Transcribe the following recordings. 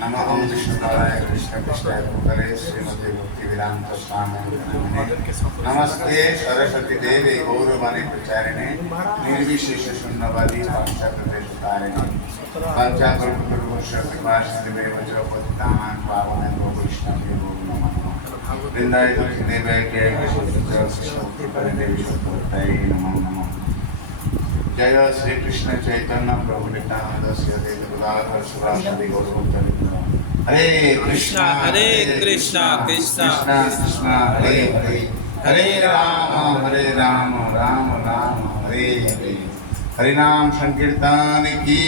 नमो ओम विष्णुपादाय कृष्ण कृष्णाय भूतले श्रीमते भक्ति वेदांत स्वामी नमस्ते सरस्वती देवी गौरवाणी प्रचारिणे निर्विशेष शून्यवादी पाश्चात्य पंचाकल्पतरुवश्च कृपासिन्धुभ्यो पतितानां पावनेभ्यो वैष्णवेभ्यो नमः वृन्दाय दक्षिणे वैद्यैकशुद्धदेवी नमो नमः जय श्री कृष्ण चैतन्य प्रभु नित्यानंद श्री अद्वैत गदाधर शिवासादि गौरभक्तवृंद हरे कृष्णा कृष्णा कृष्णा हरे हरे हरे राम राम राम हरे हरे हरि नाम संकीर्तन की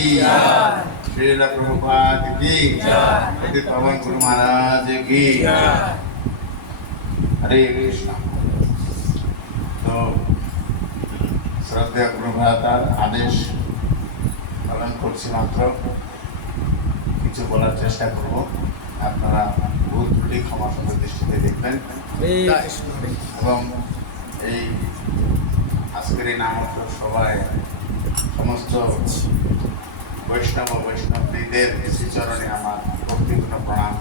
श्रील प्रभुपाद की जय पवन गुरु महाराज की हरे कृष्णा। तो श्रद्धेय गुरुभ्रातार आदेश पालन करছি মাত্র কিছু বলার চেষ্টা করব, আপনারা ভুল ত্রুটি ক্ষমা সুন্দর দৃষ্টিতে দেখবেন এবং এই আজকের এই নামোৎসব সভায় সমস্ত বৈষ্ণবীদের শ্রীচরণে আমার ভক্তিপূর্ণ প্রণাম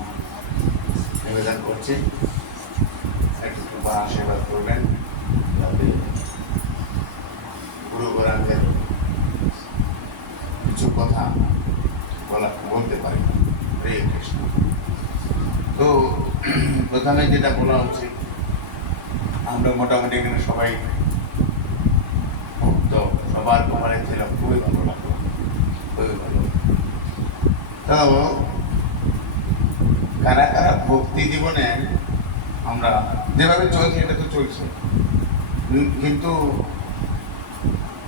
নিবেদন করছি। একটু কৃপা আশীর্বাদ করবেন যাতে গুরু গোরাঙ্গের কিছু কথা বলতে পারি। হরে কৃষ্ণ। তো প্রথমে যেটা বলা উচিত, আমরা মোটামুটি এখানে সবাই ভক্ত, সবার ব্যাপারে ছিল খুবই ভালো লাগলো, খুবই ভালো। তো কারা কারা ভক্তি জীবনে আমরা যেভাবে চলছি এটা তো চলছে, কিন্তু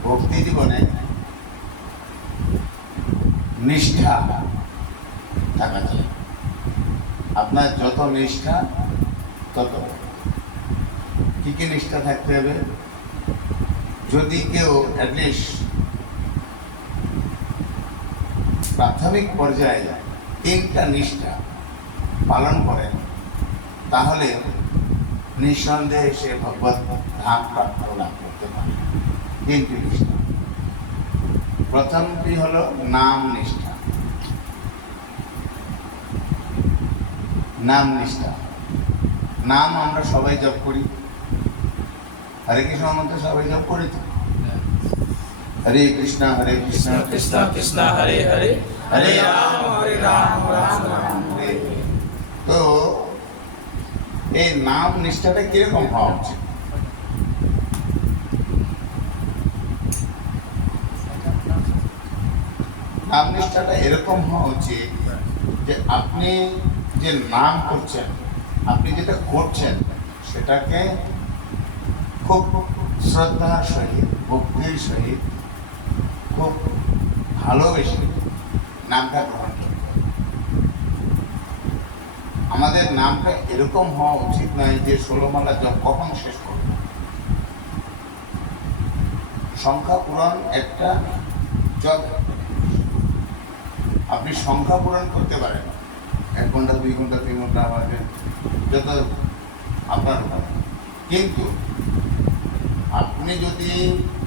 ভক্তি জীবনে নিষ্ঠা থাকা চাই। আপনার যত নিষ্ঠা তত কি কি নিষ্ঠা থাকতে হবে। যদি কেউ অ্যাটলিস্ট প্রাথমিক পর্যায়ে 3টা নিষ্ঠা পালন করেন, তাহলে নিঃসন্দেহে সে ভগবত ধাম প্রাপ্ত লাভ করতে পারে। 3টি নিষ্ঠা। প্রথমটি হলো নাম নিষ্ঠা। নাম নিষ্ঠা, নাম আমরা সবাই জপ করি, হরে কৃষ্ণ মন্ত্র সবাই জপ করি তো। হরে কৃষ্ণ কৃষ্ণ কৃষ্ণ হরে হরে হরে রাম রাম রাম হরে। তো এই নাম নিষ্ঠাটা কিরকম হওয়া উচিত? নাম নিষ্ঠাটা এরকম হওয়া উচিত যে আপনি যে নাম করছেন, আপনি যেটা করছেন সেটাকে খুব শ্রদ্ধার সহিত, ভক্তির সহিত, খুব ভালোবেসে নামটা গ্রহণ করতে হবে। আমাদের নামটা এরকম হওয়া উচিত নয় যে 16 মালা জপ কখন শেষ করব। সংখ্যা পূরণ একটা জপ, আপনি সংখ্যা পূরণ করতে পারেন 1 ঘন্টা 2 ঘন্টা 3 ঘন্টা আমাকে যত আপনার উপর, কিন্তু আপনি যদি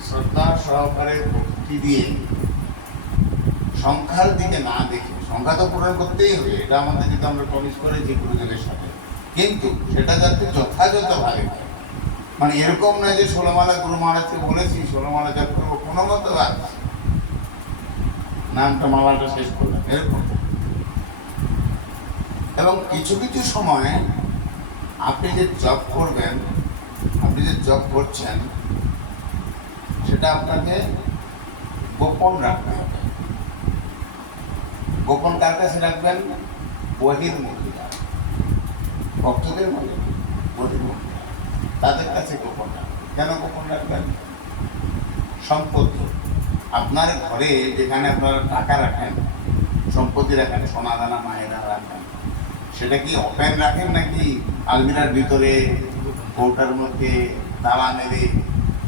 শ্রদ্ধা সহকারে ভক্তি দিয়ে সংখ্যার দিকে না দেখে, সংখ্যা তো পূরণ করতেই হবে, এটা আমাদের যদি আমরা প্রমিস করেছি গুরুদেবের সাথে, কিন্তু সেটা যাতে যথাযথভাবে হয়। মানে এরকম নয় যে 16 মালা গুরু মহারাজকে বলেছি 16 মালা জপ করবো, কোনো মতো নামটা মালাটা শেষ করলাম এরকম। এবং কিছু কিছু সময় আপনি যে জব করবেন, আপনি যে জব করছেন সেটা আপনাকে গোপন রাখতে হবে। গোপন কার কাছে রাখবেন? বহির্মুখীরা, ভক্তদের মধ্যে বহির্মুখীরা, তাদের কাছে গোপন রাখবেন। কেন গোপন রাখবেন? সম্পত্তি, আপনার ঘরে যেখানে আপনারা টাকা রাখেন, সম্পত্তি রাখেন, সোনা দানা মায়েরা রাখেন, সেটা কি ওপেন রাখেন নাকি আলমিরার ভিতরে কৌটার মধ্যে তালা মেরে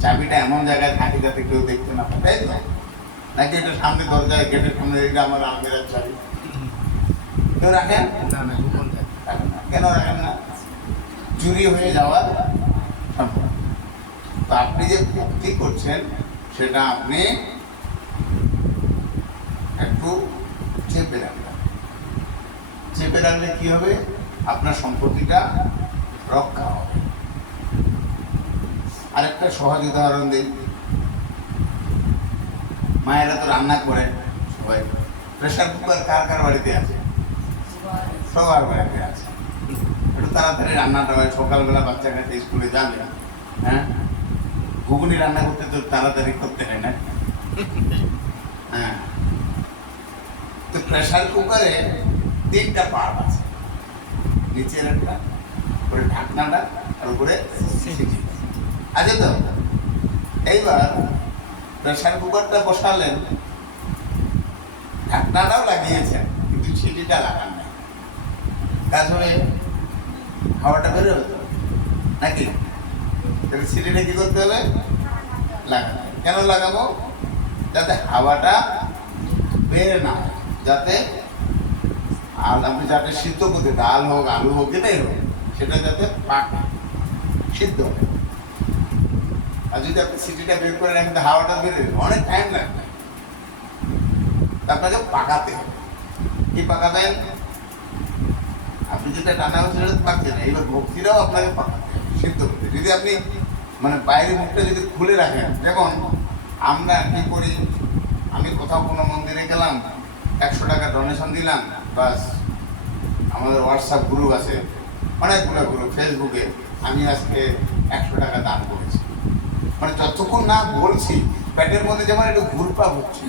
চাবিটা এমন জায়গায় থাকে যাতে কেউ দেখতে না পায়, তাই তো? নাকি এটা সামনে দরজায় গেটের সামনে, এটা আমার আলমিরার চাবি, কেউ রাখেন না? কেন রাখেন না? চুরি হয়ে যাওয়ার সম্ভব। তো আপনি যে ভক্তি করছেন সেটা আপনি একটু চেপে রাখবেন। চেপে রাখলে কি হবে? আপনার সম্পত্তিটা রক্ষা হবে। আরেকটা সহজ উদাহরণ দিই। মায়েরা তো রান্না করে সবাই, প্রেশার কুকার কার কার বাড়িতে আছে? সবার বাড়িতে আছে। একটু তাড়াতাড়ি রান্নাটা হয়, সকালবেলা বাচ্চা কাছে স্কুলে যাবে, হ্যাঁ, ঘুগনি রান্না করতে তো তাড়াতাড়ি করতে হয় না? হ্যাঁ, তো প্রেশার কুকারে 3টা পার্ট আছে, নিচের একটা, উপরে ঢাকনাটা, আর উপরে সিটি আছে। তো এইবার প্রেশার কুকারটা বসালেন, ঢাকনাটাও লাগিয়েছেন, কিন্তু সিটিটা লাগান নাই। কাজ হবে? হাওয়াটা বের হবে তো নাকি? তাহলে সিটিটা কি করতে হবে? লাগাতে। কেন লাগাবো? যাতে হাওয়াটা বের না হয়, যাতে আপনি যাতে সিদ্ধ করতে, ডাল হোক, আলু হোক, যেটাই হোক, সেটা যাতে পাকে, সিদ্ধ হয়। আর যদি আপনি সিটিটা বের করে রাখেন, হাওয়াটা বের অনেক টাইম লাগবে। আপনাকে পাকাতে হবে। কি পাকাবেন? আপনি যেটা টানা হচ্ছে সেটা পাকছে না, এবার ভক্তিটাও আপনাকে পাকাতে হবে, সিদ্ধ করতে। যদি আপনি মানে বাইরের মুখটা যদি খুলে রাখেন, যেমন আমরা কি করি, আমি কোথাও কোনো মন্দিরে গেলাম, 100 টাকা ডোনেশন দিলাম, বাস আমাদের হোয়াটসঅ্যাপ গ্রুপ আছে, অনেকগুলো গ্রুপ, ফেসবুকে আমি আজকে 100 টাকা দান করেছি। মানে যতক্ষণ না বলছি, পেটের মধ্যে যেমন একটু ঘুরপা হচ্ছে,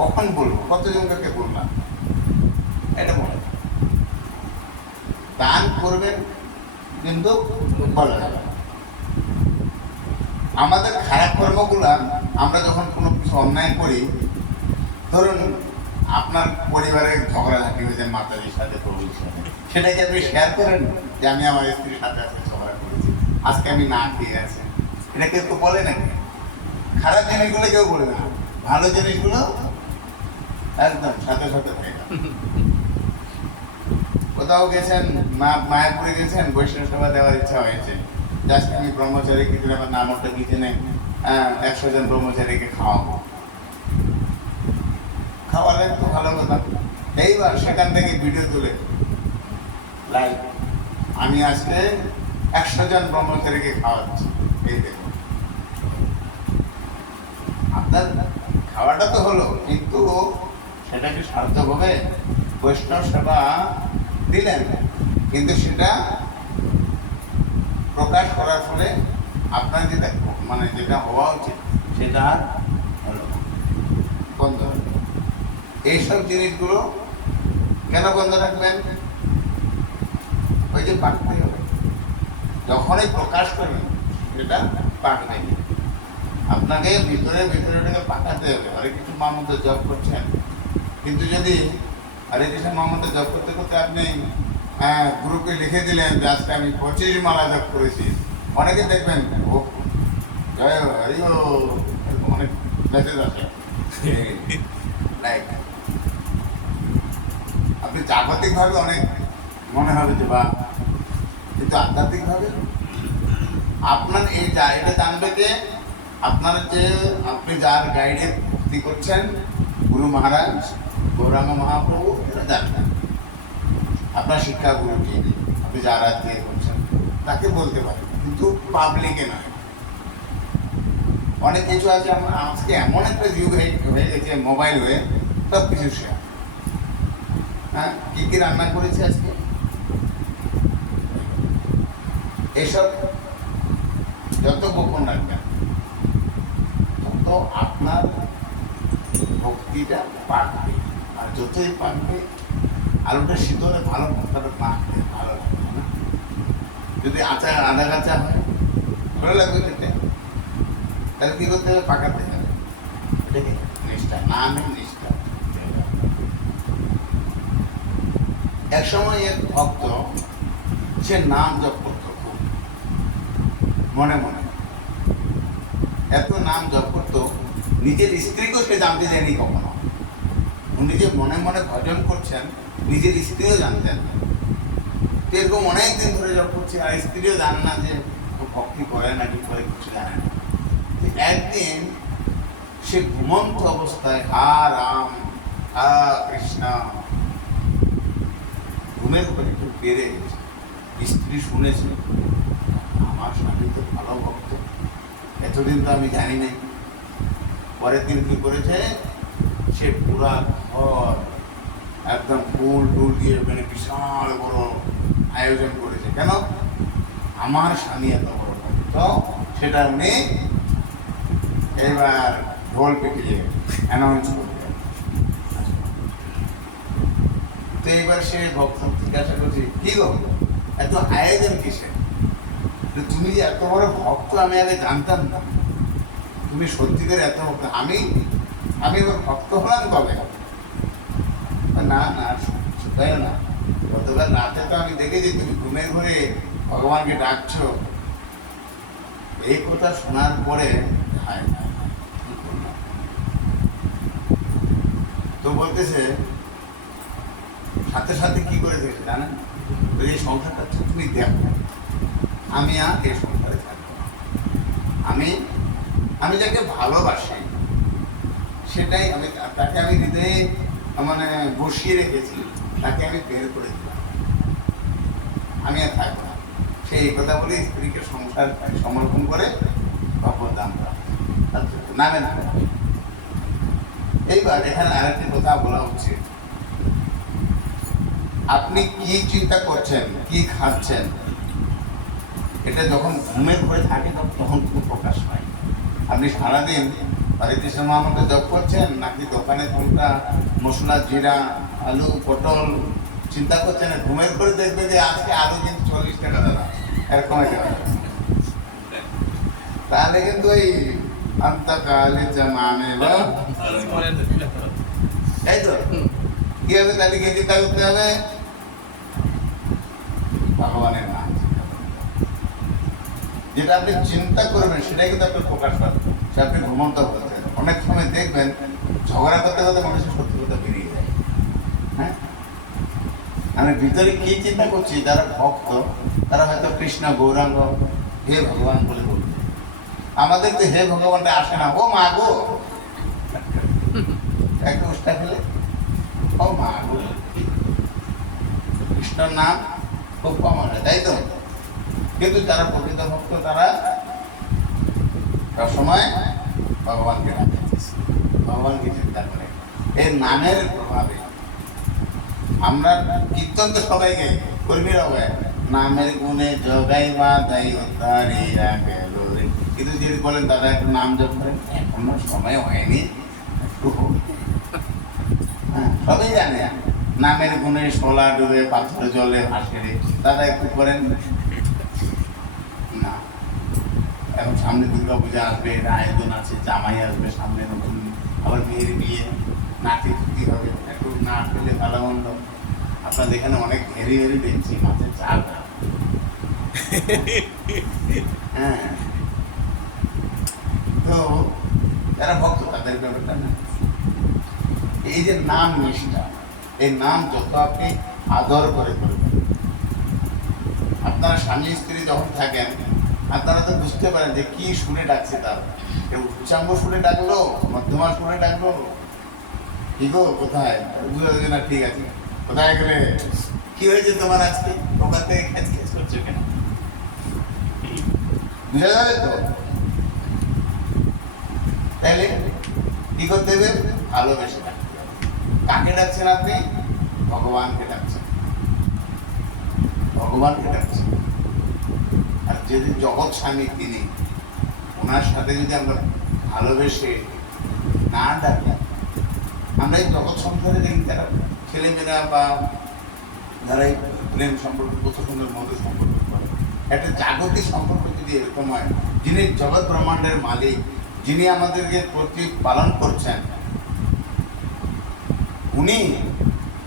কখন বলবো, কতজনকে বললাম, এটা মনে দান করবেন, কিন্তু বলা যাবে না। আমাদের খারাপ কর্মগুলা আমরা যখন কোনো কিছু অন্যায় করি, ধরুন আপনার পরিবারে ঝগড়াঝাটি হয়েছে মাতাজির সাথে, প্রভুর সাথে, সেটাকে আপনি শেয়ার করেন যে আমি আমার স্ত্রীর সাথে আজকে ঝগড়া করেছি, আজকে আমি না খেয়ে আছি। এটা কেউ তো বলে নাকি? খারাপ জিনিসগুলো কেউ বলবে না, ভালো জিনিসগুলো একদম সাথে সাথে হয়ে যাবে। কোথাও গেছেন, মায়াপুরে গেছেন, বৈষ্ণব সেবা দেওয়ার ইচ্ছা হয়েছে, জাস্ট আমি ব্রহ্মচারী কিছু আমার নামটা কিচেনে 100 জন ব্রহ্মচারীকে খাওয়াবো। খাওয়ালেন তো ভালো কথা, এইবার সেখান থেকে ভিডিও তুলে লাইভ, আমি আজকে 100 জন ব্রহ্মচারীকে খাওয়াচ্ছি, এই দেখুন। আপনার খাওয়াটা তো হলো, কিন্তু সেটা কি সার্থক হবে? বৈষ্ণব সেবা দিলেন, কিন্তু সেটা প্রকাশ করার ফলে আপনার যেটা মানে যেটা হওয়া উচিত সেটা হলো বন্ধ হবে। এইসব জিনিসগুলো কেন বন্ধ রাখবেন? ওই যে পাকতে হবে, যখনই প্রকাশ করবেন সেটা পাকবে। আপনাকে ভিতরে ভিতরে ওটাকে পাকাতে হবে। হরে কৃষ্ণ মহামন্ত্র জপ করছেন, কিন্তু যদি হরে কৃষ্ণ মহামন্ত্র জপ করতে করতে আপনি গ্রুপে লিখে দিলেন যে আজকে আমি 25 মালা জপ করেছি, অনেকে দেখবেন ও জয় হরি ও, এরকম অনেক মেসেজ আসে। আপনি জাগতিকভাবে অনেক মনে হবে যে বা, কিন্তু আধ্যাত্মিকভাবে আপনার এটা জানবে যে আপনার যে আপনি যার গাইডে ভক্তি করছেন, গুরু মহারাজ গৌরাঙ্গ মহাপ্রভু, এটা জানবেন। আপনার শিক্ষা গুরুকে আপনি যার হাত দিয়ে করছেন তাকে বলতে পারেন, কিন্তু পাবলিকে নয়। অনেক কিছু আছে, আমরা আজকে এমন একটা যুগ হয়ে গেছে, মোবাইল হয়ে সব কিছু শেয়ার। হ্যাঁ, কি কি রান্না করেছি আজকে, এসব যত গোপন রাখবেন তত আপনার ভক্তিটা পাকবে, আর যতই পাকবে আলুটা শীতলে ভালো, ভর্তাটা পাকবে ভালো লাগবে না। যদি আচার আধা কাঁচা হয় ভালো লাগবে খেতে, তাহলে কি করতে হবে? পাকাতে হবে। এটা কি নিষ্ঠা, নামের নিষ্ঠা। এক সময় এক ভক্ত, সে নাম জপ করত খুব মনে মনে, এত নাম জপ করত, নিজের স্ত্রীকেও সে জানতে দেয়নি কখনো। উনি যে মনে মনে ভজন করছেন নিজের স্ত্রীও জানতেন না। এরকম অনেক দিন ধরে জপ করছে, আর স্ত্রীও জানে না যে ভক্তি করে না কি করে, কিছু জানে না। একদিন সে ঘুমন্ত অবস্থায় হা রাম হা কৃষ্ণ ঘুমের উপরে একটু বেড়ে গেছে। স্ত্রী শুনেছে আমার স্বামী তো ভালো ভক্ত, এতদিন তো আমি জানি নাই। পরের দিন কি করেছে, সে পুরা ঘর একদম ফুল টুল দিয়ে মানে বিশাল বড় আয়োজন করেছে। কেন? আমার স্বামী এত বড় ভক্ত, সেটা উনি এবার ঢোল পিটিয়ে অ্যানাউন্স করবে। তো এবার সে ভক্ত জিজ্ঞাসা করছে, কি গো এত আয়োজন কিসে? তুমি যে এত বড় ভক্ত আমি আগে জানতাম না, তুমি সত্যিকার এত ভক্ত। আমি এবার ভক্ত হলাম কবে? না না তাই না, গতকাল রাতে তো আমি দেখেছি তুমি ঘুমের ঘরে ভগবানকে ডাকছো। এই কথা শোনার পরে তো বলতেছে সাথে সাথে কি করেছে জানেন? এই সংসারটা তুমি দেখো, আমি আর এই সংসারে থাকবো না। আমি যাকে ভালোবাসি সেটাই আমি, তাকে আমি হৃদয়ে মানে বসিয়ে রেখেছি, তাকে আমি বের করে দিলাম, আমি আর থাকবো না। সে এই কথা বলে স্ত্রীকে সংসার সমর্পণ করে ভগবত দান নামে না। এইবার এখানে আরেকটি কথা বলা হচ্ছে, আপনি কি চিন্তা করছেন, কি খাচ্ছেন, এটা যখন ঘুমের ঘরে থাকে তখন খুব প্রকাশ পায়। আপনি সারাদিন বাড়িতে মহামন্ত্র জপ করছেন, নাকি দোকানে কোনটা মশলা, জিরা, আলু, পটল চিন্তা করছেন, ঘুমের ঘরে দেখবে যে আজকে আলু কিন্তু 40 টাকা দাদা, এরকম তাহলে কিন্তু ওই অন্তকালে জমানে তাই তো কি হবে? তাহলে কি চিন্তা করতে হবে? ভগবানের নাম, যেটা আপনি চিন্তা করবেন সেটাই কিন্তু আপনার প্রকাশ পাবে। সে আপনি ঘুমন্ত হতে, অনেক সময় দেখবেন ঝগড়া করতে করতে মানুষের সত্যি কথা বেরিয়ে যায়। হ্যাঁ, আমি ভিতরে কি চিন্তা করছি, যারা ভক্ত তারা হয়তো কৃষ্ণ গৌরাঙ্গ হে ভগবান বলে বলবে। আমাদের তো হে ভগবানটা আসে না, ও মা গো একটা উষ্টা ফেলে ও মা গো। কৃষ্ণর নাম খুব কম আসে, তাই তো? কিন্তু যারা প্রকৃত ভক্ত তারা সবসময় ভগবানকে ডাকে, ভগবানকে চিন্তা করে। এই নামের প্রভাবে আমরা কীর্তন তো সবাই গাই, কর্মীরাও গায়, নামের গুণে জগাই বা দাই উদ্ধারে গেল রে। কিন্তু যদি বলেন দাদা একটু নাম জপ করেন, এখনো সময় হয়নি, একটু হোক। হ্যাঁ, সবাই জানে নামের গুণে শোলা ডুবে পাথর জলে ভাসে রে, দাদা একটু করেন না। এখন সামনে দুর্গা পূজা আসবে, আয়োজন আছে, জামাই আসবে সামনে, নতুন আবার মেয়ের বিয়ে, নাতি ছুটি হবে, একটু না পেলে ভালো মন্দ। আপনাদের এখানে অনেক ঘেরি ঘেরি দেখছি মাছের চাল। হ্যাঁ, তো যারা ভক্ত তাদের ব্যাপারটা না। এই যে নাম নিষ্ঠা, এই নাম যত আপনি আদর করে করবেন, আপনারা স্বামী স্ত্রী যখন থাকেন আপনারা তো বুঝতে পারেন যে কি শুনে ডাকছে, তার উচ্চাঙ্গ শুনে ডাকলো, মধ্যমা শুনে ডাকলো, কি গো কোথায়, বুঝা যাবে না, ঠিক আছে কোথায় গেলে, কি হয়েছে তোমার আজকে, ওখান থেকে খেচ খেচ করছো কেন, বুঝা যাবে তো? তাহলে কি করতে হবে? ভালোবেসে ডাকতে হবে। কাকে ডাকছেন আপনি? ভগবানকে ডাকছেন, ভগবানকে ডাকছেন। আর যদি জগৎ স্বামী তিনি, ওনার সাথে যদি আমরা ভালোবেসে না ডাকি, আমরা এই জগৎ সংসারে দেখি তারা ছেলেমেয়েরা বা যারা এই প্রেম সম্পর্ক, কত সুন্দর মধুর সম্পর্ক করে, একটা জাগতিক সম্পর্ক যদি এরকম হয়, যিনি জগৎ ব্রহ্মাণ্ডের মালিক, যিনি আমাদেরকে প্রতিপালন করছেন, উনি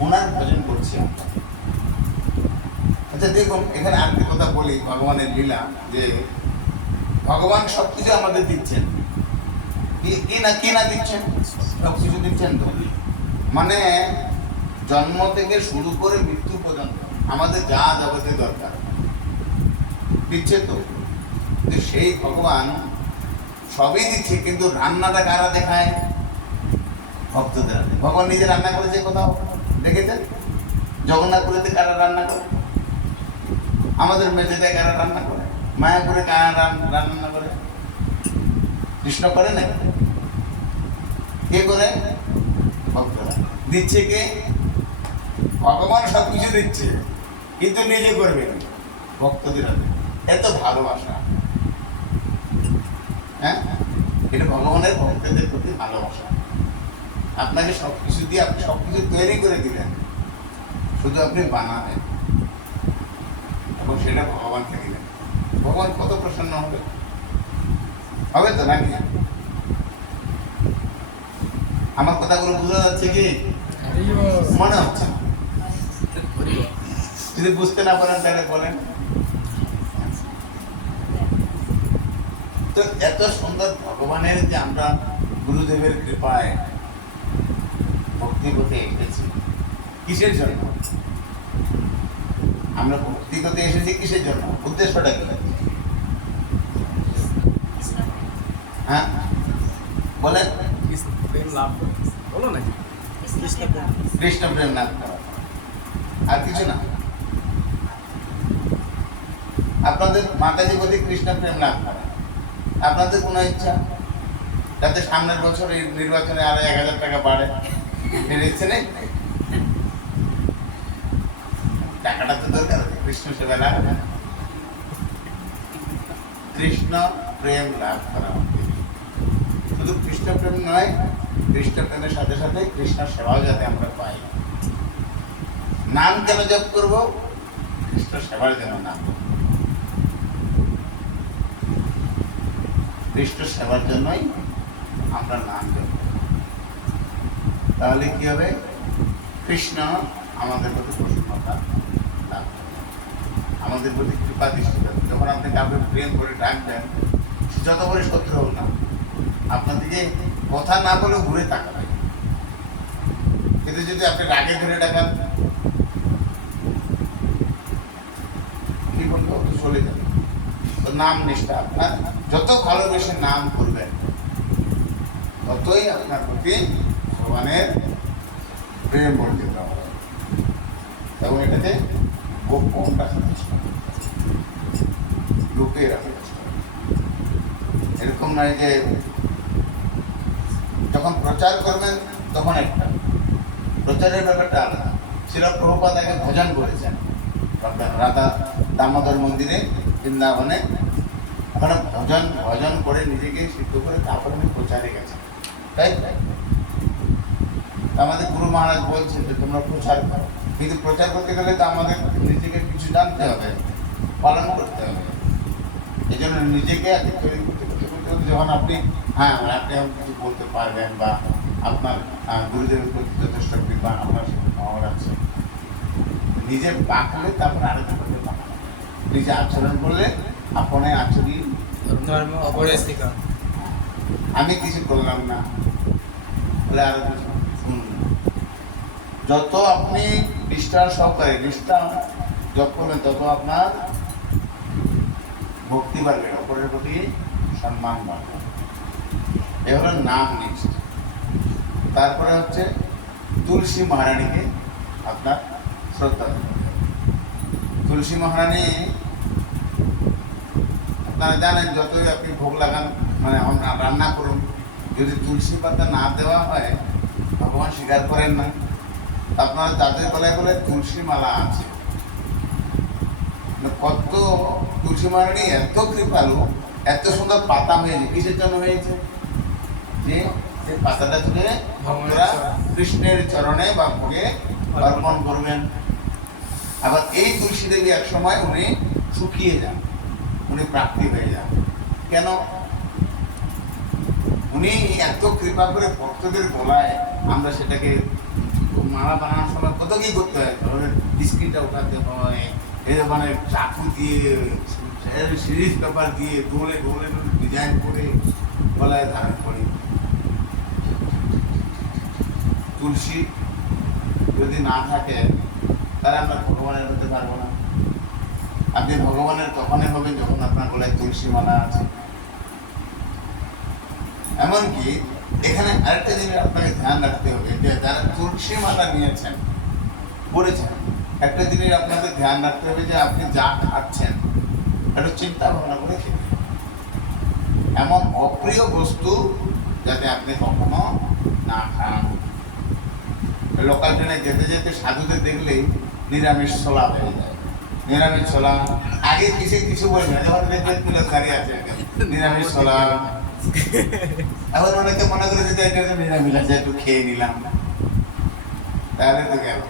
ওনার ভজন করছি আমরা। আচ্ছা দেখুন, এখানে আরেকটি কথা বলি, ভগবানের লীলা, যে ভগবান সবকিছু আমাদের দিচ্ছেন, কি না দিচ্ছেন, সব কিছু দিচ্ছেন তো। মানে জন্ম থেকে শুরু করে মৃত্যু পর্যন্ত আমাদের যা যাবতীয় দরকার দিচ্ছে তো। সেই ভগবান সবই দিচ্ছে, কিন্তু রান্নাটা কারা দেখায়? ভক্তদের। ভগবান নিজে রান্না করেছে কোথাও দেখেছেন? জগন্নাথপুরেতে কারা রান্না করে? আমাদের মেঝেতে কারা রান্না করে? মায়াপুরে কারা রান্না করে? কৃষ্ণ করে না? কে করে? ভক্তরা। দিচ্ছে কে? ভগবান সবকিছু দিচ্ছে, কিন্তু নিজে করবে না, ভক্তদের হাতে। এত ভালোবাসা, হ্যাঁ, এটা ভগবানের ভক্তদের প্রতি ভালোবাসা। আপনাকে সবকিছু দিয়ে আপনি সবকিছু তৈরি করে দিলেন, শুধু আপনি বানাবেন এবং সেটা ভগবানকে দিলেন। ভগবান কত প্রসন্ন হবে, হবে তো নাকি? আমার কথাগুলো বোঝা যাচ্ছে কি? মনে হচ্ছে? যদি বুঝতে না পারেন তাহলে বলেন। তো এত সুন্দর ভগবানের যে আমরা গুরুদেবের কৃপায় ভক্তি পথে এসেছি, কিসের জন্য? আমরা ভক্তি পথে এসেছি কিসের জন্য? উদ্দেশ্যটা কি? হ্যাঁ বলেন। কৃষ্ণ প্রেম লাভ করা, আর কিছু না। আপনাদের মাতাজি প্রতি কৃষ্ণ প্রেম লাভ করা। আপনাদের কোনো ইচ্ছা যাতে সামনের বছর এই নির্বাচনে আরো 1000 টাকা বাড়ে, ইচ্ছে নেই? টাকাটা তো দরকার, কৃষ্ণ সেবা লাভ, কৃষ্ণ প্রেম লাভ করা। শুধু কৃষ্ণ প্রেম নয়, কৃষ্ণ প্রেমের সাথে সাথে কৃষ্ণ সেবাও যাতে আমরা পাই। নাম কেন জপ করবো? কৃষ্ণ সেবার জন্য নাম। কৃষ্ণ সেবার জন্যই আমরা নাম জপ করব। তাহলে কি হবে? কৃষ্ণ আমাদের প্রতি প্রসন্নতা লাভ করবে, আমাদের প্রতি কৃপা দৃষ্টি করবে। যখন আপনি কাউকে প্রেম করে ডাকবেন, যত বড় শত্রু হোক না, আপনার দিকে কথা না বলে ঘুরে তাকাবে। কিন্তু যদি আপনি রাগে ধরে ডাকান, কি বলবো, চলে যাবে। তো নাম নিষ্ঠা, আপনার যত ভালোবেসে নাম করবেন, ততই আপনার প্রতি ভগবানের প্রেম বর্ধিত হবে। এবং এটাতে গোপন রাখার চেষ্টা করবে, লুকিয়ে রাখার চেষ্টা করবে। এরকম নয় যে যখন প্রচার করবেন তখন একটা, প্রচারের ব্যাপারটা আলাদা। শ্রীল প্রভুপাদ আগে ভজন করেছেন রাধা দামোদর মন্দিরে বৃন্দাবনে, ওখানে ভজন করে নিজেকে সিদ্ধ করে তারপরে আমি প্রচারে গেছেন, তাই? আমাদের গুরু মহারাজ বলছে যে তোমরা প্রচার করো, কিন্তু প্রচার করতে গেলে তো আমাদের নিজেকে কিছু জানতে হবে, পালন করতে হবে। এই জন্য নিজেকে তৈরি করতে করতে যখন আপনি আপনি কিছু বলতে পারবেন, বা আপনার গুরুদেবের প্রতি যথেষ্ট কৃপা আপনার পাওয়ার আছে, নিজে পাকলে তারপর আরেকটা করতে পারেন। নিজে আচরণ করলে আপনি আচরণ আমি কিছু করলাম না বলে আরো কিছু। যত আপনি নিষ্ঠার সহকারে নিষ্ঠা জপ করবেন, তত আপনার ভক্তি বাড়বে, অপরের প্রতি সম্মান বাড়বে। এ হলো নাম নিষ্ঠা। তারপরে হচ্ছে তুলসী মহারানীকে আপনার শ্রদ্ধা করতে হবে। তুলসী মহারানী আপনারা জানেন, যতই আপনি ভোগ লাগান, মানে রান্না করুন, যদি তুলসী পাতা না দেওয়া হয় ভগবান স্বীকার করেন না। আপনারা তাদের গলায় বলে তুলসী মালা আছে। কত তুলসী মহারানী এত কৃপালু, এত সুন্দর পাতা হয়েছে, কিসের জন্য হয়েছে? যে পাতাটা তুলে ভক্তরা কৃষ্ণের চরণে বা ভোগে অর্পণ করবেন। আবার এই তুলসী দেবী এক সময় উনি শুকিয়ে যান, উনি প্রাপ্তি হয়ে যান। কেন? উনি এত কৃপা করে ভক্তদের গলায়, আমরা সেটাকে মালা বানানোর সময় কত কি করতে হয়, বিস্কিটটা উঠাতে হয়, মানে চাকু দিয়ে সিরিজ পেপার দিয়ে গোলে গোলে ডিজাইন করে গলায় ধারণ করি। তুলসী যদি না থাকে তাহলে আমরা ভগবানের হতে পারবো না। আপনি ভগবানের তখনই হবেন যখন আপনার গলায় তুলসী মালা আছে। এমনকি এখানে আরেকটা জিনিস আপনাকে ধ্যান রাখতে হবে, যে যারা তুলসী মালা নিয়েছেন, পড়েছেন, একটা জিনিস আপনাদের ধ্যান রাখতে হবে যে আপনি যা খাচ্ছেন একটু চিন্তা ভাবনা করে খেতে হবে। এমন অপ্রিয় বস্তু যাতে আপনি কখনো না খান। লোকাল ট্রেনে যেতে যেতে সাধুদের দেখলেই নিরামিষ ছোলা হয়ে যায়। নিরামিষ ছোলা আগে কিছু বলবে, যখন দেখবেন কিলো দাঁড়িয়ে আছে নিরামিষ ছোলা, এখন অনেকে মনে করে যে এটা নিরামিষ আছে একটু খেয়ে নিলাম, তাহলে তো গেল।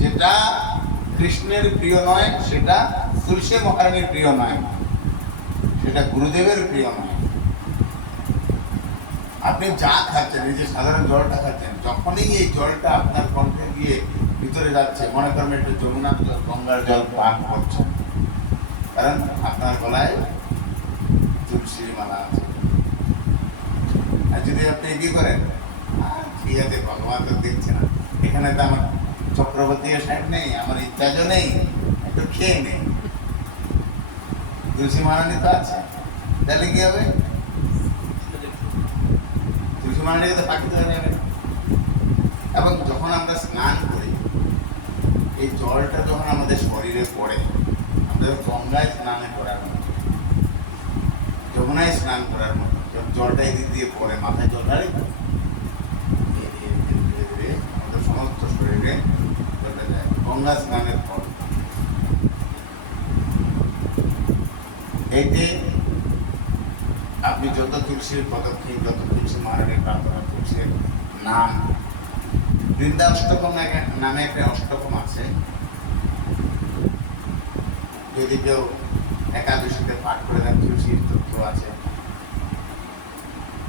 যেটা কৃষ্ণের প্রিয় নয় সেটা তুলসী মহারানীর প্রিয় নয়, সেটা গুরুদেবের প্রিয় নয়। আপনি যা খাচ্ছেন, এই যে সাধারণ জলটা খাচ্ছেন, যখনই এই জলটা আপনার কণ্ঠে গিয়ে ভিতরে যাচ্ছে, মনে করেন একটু যমুনার জল, গঙ্গার জল পান করছেন, কারণ আপনার গলায় তুলসীর মালা আছে। আর যদি আপনি কি করেন, ঠিক আছে ভগবান তো দেখছে না, এখানে তো আমার চক্রবর্তী সাহেব নেই, আমার ইত্যাজও নেই, একটু খেয়ে নেই, তুলসী মহারানী তো আছে, তাহলে কি হবে? তুলসী মহারানী তো পাখিতে হয়ে যাবে। এবং যখন আমরা স্নান করি, এই জলটা যখন আমাদের শরীরে পড়ে, আমাদের গঙ্গায় স্নানে করার মতো, যমুনায় স্নান করার মতো, যখন জলটা এদিক দিয়ে পড়ে, মাথায় জল ঢালি, আমাদের সমস্ত শরীরে চলে যায় গঙ্গা স্নানের ফল। এইতে আপনি যত তুলসীর পদক্ষেপ, যত তুলসী মহারানীর প্রার্থনা, তুলসীর নাম, বৃন্দাষ্টকম নামে একটা অষ্টকম আছে, যদি কেউ একাদশীতে পাঠ করে দেন, তুলসীর তথ্য আছে,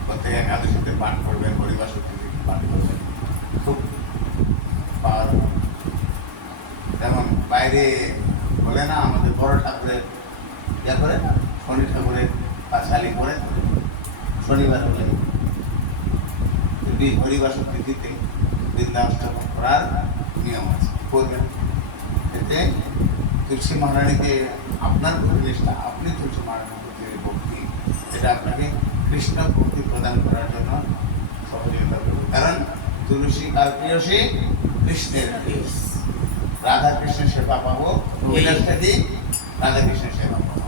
প্রত্যেক একাদশীতে পাঠ করবেন, হরিবাস পাঠ করবেন, খুব পাওয়ার। যেমন বাইরে বলে না, আমাদের বড় ঠাকুরের ইয়া করে না, শনি ঠাকুরের পাঁচালি করে শনিবার হলে হরিবাস তিথিতে বৃন্দাষ্টকম করার নিয়ম আছে, করবেন। এতে তুলসী মহারানীকে আপনার প্রতিষ্ঠা, আপনি তুলসী মহারানীর প্রতি ভক্তি, এটা আপনাকে কৃষ্ণ ভক্তি প্রদান করার জন্য সহযোগিতা করবে। কারণ তুলসী কার প্রিয়সী? কৃষ্ণের প্রিয়স। রাধা কৃষ্ণের সেবা পাবো, বিলাসটাকে রাধা কৃষ্ণের সেবা পাবো।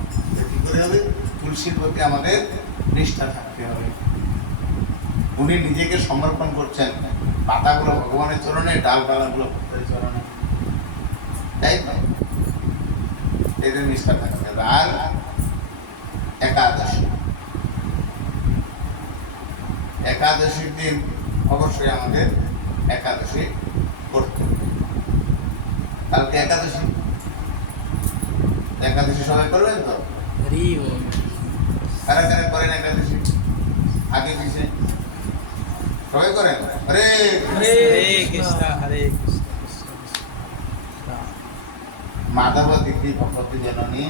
কি করে হবে? তুলসীর প্রতি আমাদের নিষ্ঠা থাকতে হবে। উনি নিজেকে সমর্পণ করছেন, পাতাগুলো ভগবানের চরণে, ডালপালাগুলো ভক্তের চরণে, তাই তো? এদের নিষ্ঠা থাকতে হবে। আর একাদশী, একাদশীর দিন অবশ্যই আমাদের একাদশী করতে হবে। কালকে একাদশী, একাদশী সবাই করবেন তো? কারা কারা করেন একাদশী? আগে পিছিয়ে সবাই করেন? হরে কৃষ্ণ, হরে কৃষ্ণ। মাধব দিদি ভগবতী জননী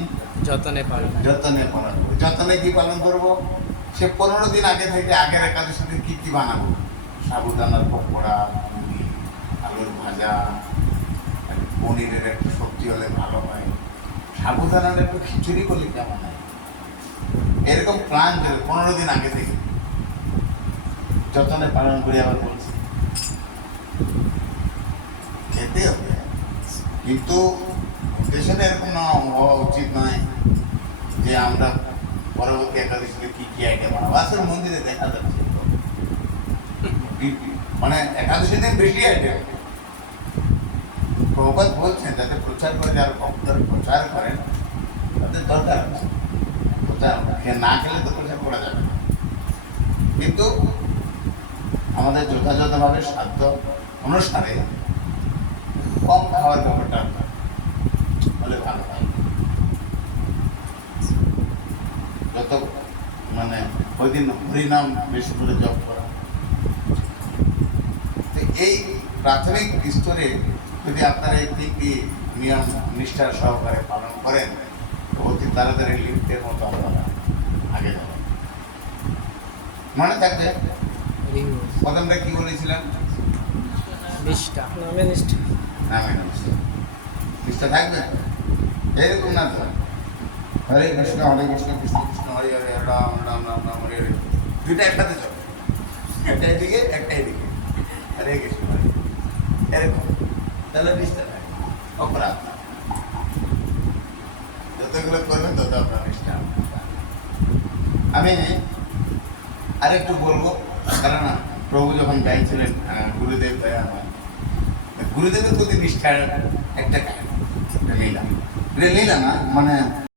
যতনে পালন, যতনে পালন করবো। যতনে কি পালন করবো? সে 15 দিন আগে থেকে আগের একাদশীতে কি কি বানাবো? সাবুদানার পকোড়া, পুরি, আলুর ভাজা, পনিরের একটু সবজি হলে ভালো হয়, সাবুদানার একটু খিচুড়ি করলে কেমন হয়, এরকম প্ল্যান করে 15 দিন আগে থেকে যতনে পালন করে আবার বলছি খেতে হবে। কিন্তু উদ্দেশ্যটা এরকম হওয়া উচিত নয় যে আমরা পরবর্তী একাদশীতে কি কি আইটেম বানাবো। আসলে মন্দিরে দেখা যাচ্ছে মানে একাদশী দিন বেশি আইটেম। প্রভাত বলছেন যাতে প্রচার করে, যারা ভক্তরা প্রচার করেন তাদের দরকার আছে প্রচার, না খেলে তো প্রচার করা যাবে না। কিন্তু আমাদের যথাযথভাবে সাধ্য অনুসারে কম খাওয়ার ব্যাপারটা হলে ভালো হয়। যত মানে ওই দিন হরিনাম বেশি করে জপ করা। এই প্রাথমিক স্তরে যদি আপনারা এই তিনটি নিয়ম নিষ্ঠার সহকারে পালন করেন, অতি তাড়াতাড়ি লিফটের মতো আপনারা আগে যাবেন। মনে থাকবে প্রথমটা কি বলেছিলাম? নিষ্ঠা, নামে নিষ্ঠা, নামে নিষ্ঠা। নিষ্ঠা থাকবে এরকম না তো হরে কৃষ্ণ কৃষ্ণ কৃষ্ণ হরে হরে রাম রাম রাম রাম হরে হরে, দুইটা একসাথে চলে, একটা এদিকে একটা এদিকে, হরে কৃষ্ণ হরে, এরকম তাহলে নিষ্ঠা থাকে অপরাধ না। যতগুলো করবেন তত আপনার নিষ্ঠা হবে। আমি আরেকটু বলবো, কারণ প্রভু যখন গাইছিলেন গুরুদেব দয়া আমার, গুরুদেবের প্রতি নিষ্ঠার একটা কাহিনী, এটা লীলা না মানে